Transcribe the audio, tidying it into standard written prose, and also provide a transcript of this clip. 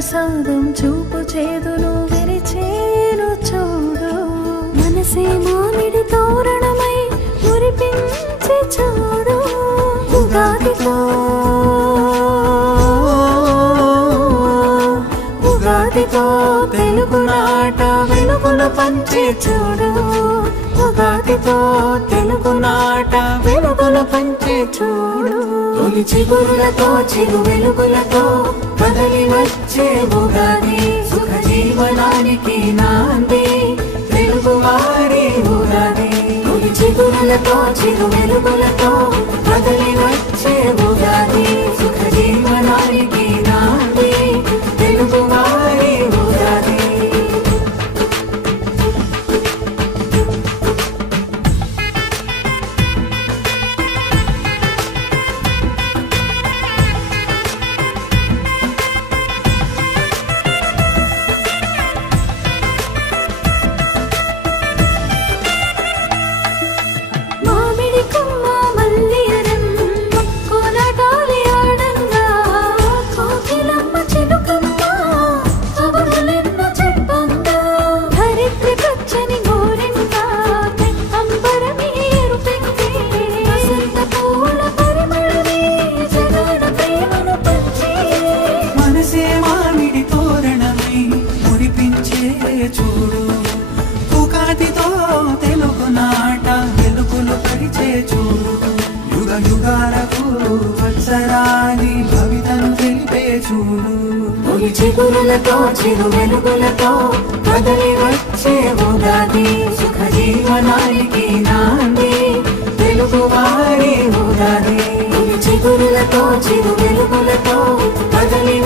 ప్రసాదం చూపు చేదును విరిచేను చూడు మనసే మామిడి తోరణమై మురిపించి చూడు ఉగాదితో ఉగాదితో తెలుగునాట వెలుగులు పంచి చూడు ఉగాదితో తెలుగునాట వెలుగులు పంచి చూడు తొలి చిగురులతో చిరు వెలుగులతో కదలి వచ్చే ఉగాది సుఖ జీవనానికి నాంది తెలుగువారి ఉగాది తొలి చిగురులతో చిరు వెలుగులతో కదలి వచ్చే ఉగాది సుఖ జీవనానికి నాంది తెలుగువారి ఉగాది చూడు ఉగాదితో తెలుగునాట వెలుగులు పరిచే చూడు యుగ యుగాలకు వత్సరాని భవితను తెలిపే చూడు తొలి చిగురులతో చిరు వెలుగులతో కదలి వచ్చే ఉగాది సుఖ జీవనానికి నాంది తెలుగువారి ఉగాది తొలి చిగురులతో చిరు వెలుగులతో కదలి